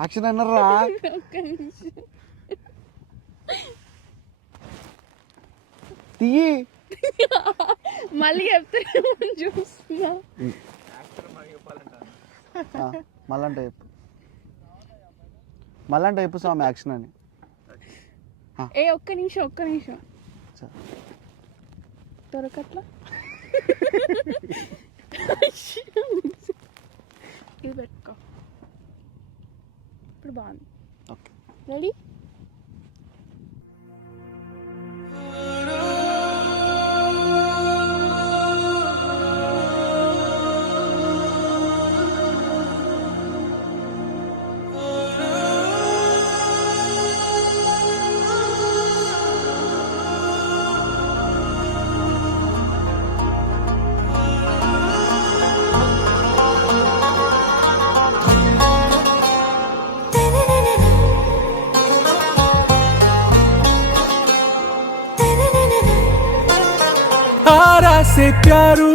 Action అన్నారా? తీయి మళ్ళీ చెప్తే చూస్తున్నా. మళ్ళంటే చెప్పు స్వామి యాక్షన్ అని. ఒక్క నిమిషం దొరకట్లా. ఇది పెట్టుకో. ఇప్పుడు బాగుంది. Okay ready? से प्यारू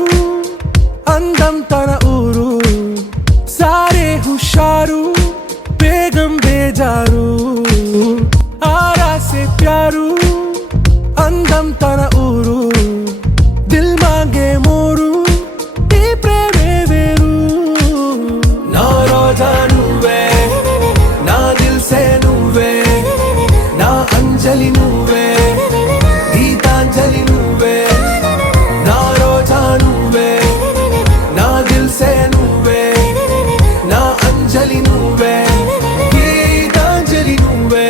अंदम तन ऊरू सारे हुशारू बेगम बेजारू आरा से प्यारू अंदम तन ऊरू दिल मांगे मोरू ఈ ప్రేమే వేరు నా రోజా నువ్వే నా దిల్ సే నువ్వే నా అంజలి నువ్వే గీతాంజలి నువ్వే నా రోజా నువ్వే నా దిల్ సే నువ్వే నా అంజలి నువ్వే గీతాంజలి నువ్వే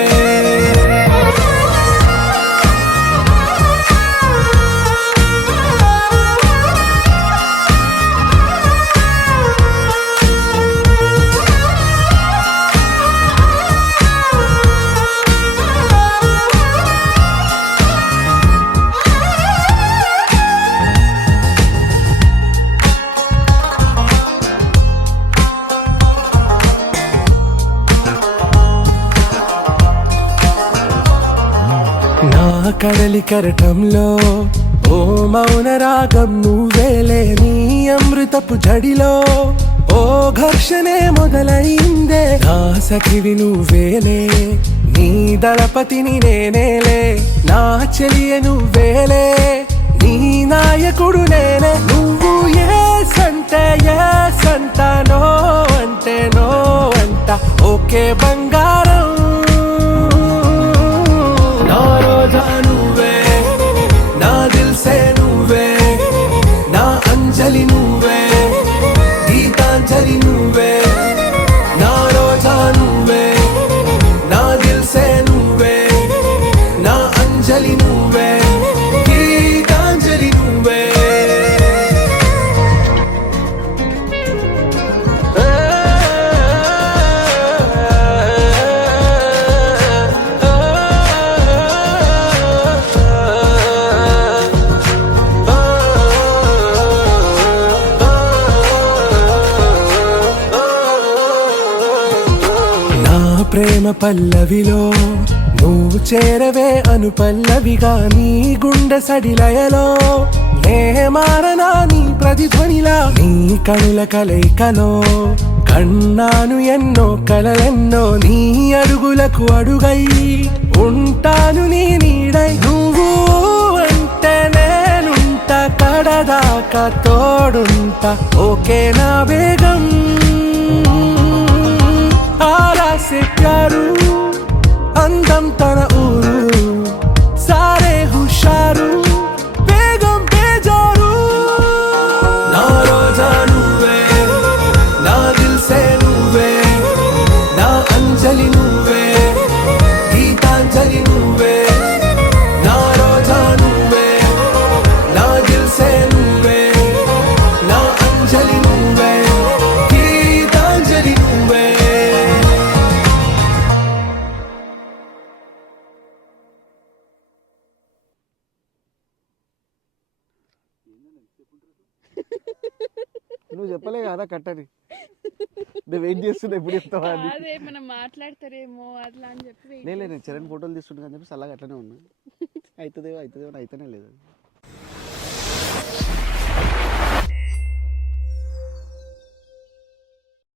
కడలి కరటంలో ఓ మౌన రాగం నువ్వేలే నీ అమృతపు జడిలో ఓ ఘర్షణే మొదలైందే నా సఖివి నువ్వేలే నీ దళపతిని నేనేలే నా చెలియ నువ్వేలే నీ నాయకుడు నేనే నువ్వు ఏ సంట నో అంటే నో అంట ఓకే బంగారం నా రోజా నువ్వే నా దిల్ సే నువ్వే నా అంజలి నువ్వే గీతాంజలి నువ్వే నా రోజా నువ్వే నా దిల్ సే నువ్వే నా అంజలి నువ్వే గీతాంజలి నువ్వే ప్రేమ పల్లవిలో నువ్వు చేరవే అను పల్లవిగా నీ గుండె సడిలయలో నే మారనా నీ ప్రతిధ్వనిలా నీ కనుల కలయికలో కన్నాను ఎన్నో కలలెన్నో నీ అడుగులకు అడుగై ఉంటాను నీ నీడై నువ్వు అంటే నేనుంట కడదాకా తోడుంటా ఓకే నా వేగం आरा से प्यारू अंदम तन ऊरू सारे हुशारू बेगम बेजारू ना रोजा నువ్వే నా దిల్ సే నువ్వే నా అంజలి నువ్వే గీతాంజలి నువ్వే నా రోజా నువ్వే నా దిల్ సే నువ్వే నా అంజలి నువ్వే గీతాంజలి నువ్వే నువ్వు చెప్పలే కదా కట్టని నువ్వు వెయిట్ చేస్తున్నా ఎప్పుడు చెప్తావా అని. అదే మనం మాట్లాడతారేమో అట్లా అని చెప్పి నేను చరణ్ ఫోటోలు తీసుకుంటున్నా అని చెప్పి అలాగ అట్లనే ఉన్నా. అవుతుందేమో అయితేనే లేదు.